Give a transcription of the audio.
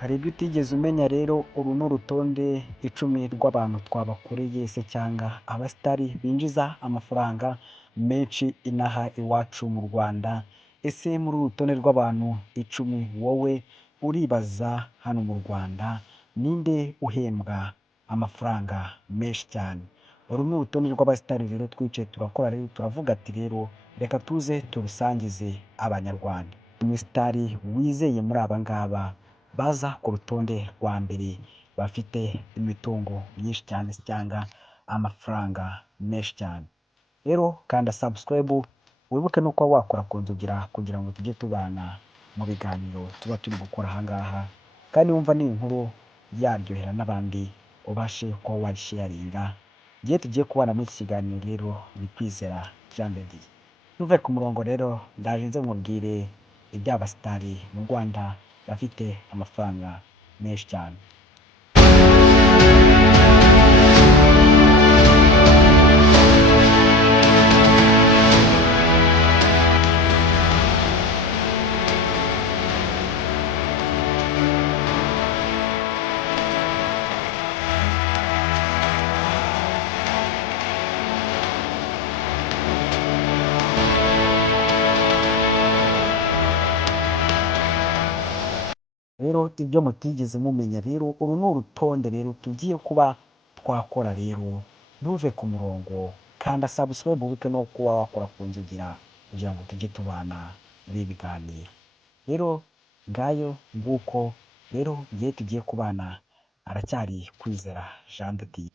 Hari ibyo utigeze umenya rero, uru ni urutonde icumi rw'abantu twabakoreye se cyangwa abasitari binjiza amafaranga menshi inaha iwacu mu Rwanda. Ese muri uru rutonde rw'abantu icumi wowe uribaza hano mu Rwanda ninde uhembwa amafaranga menshi cyane? Uru ni urutonde rw'abasitari rero twicaye turakora rero turavuga ati rero reka tuze turusangize abanyarwanda. Umusitari wizeye muri aba ngaba baza ku rutonde rwa mbere bafite imitungo myinshi cyane cyangwa amafaranga menshi cyane. Rero kanda subscribe wibuke no kuba wakora ku nzogera kugira ngo tujye tubana mu biganiro tuba turi gukora aha ngaha, kandi wumva ni inkuru yaryohera n'abandi ubashe kuba warisharinga. Igihe tugiye kubana muri iki kiganiro rero ni Kwizera Jean de Dieu. Tuve ku murongo rero ndaje nze nkubwire iby'abasitari mu Rwanda bafite amafaranga menshi cyane. Rero ibyo mutigeze mumenya rero, uru ni urutonde rero tugiye kuba twakora rero. Ntuve ku murongo, kanda subscribe wibuke no kuba wakora ku nzogera kugira ngo tujye tubana muri ibi biganiro. Rero ngayo nguko rero igihe tugiye kubana aracyari Kwizera Jean de Dieu.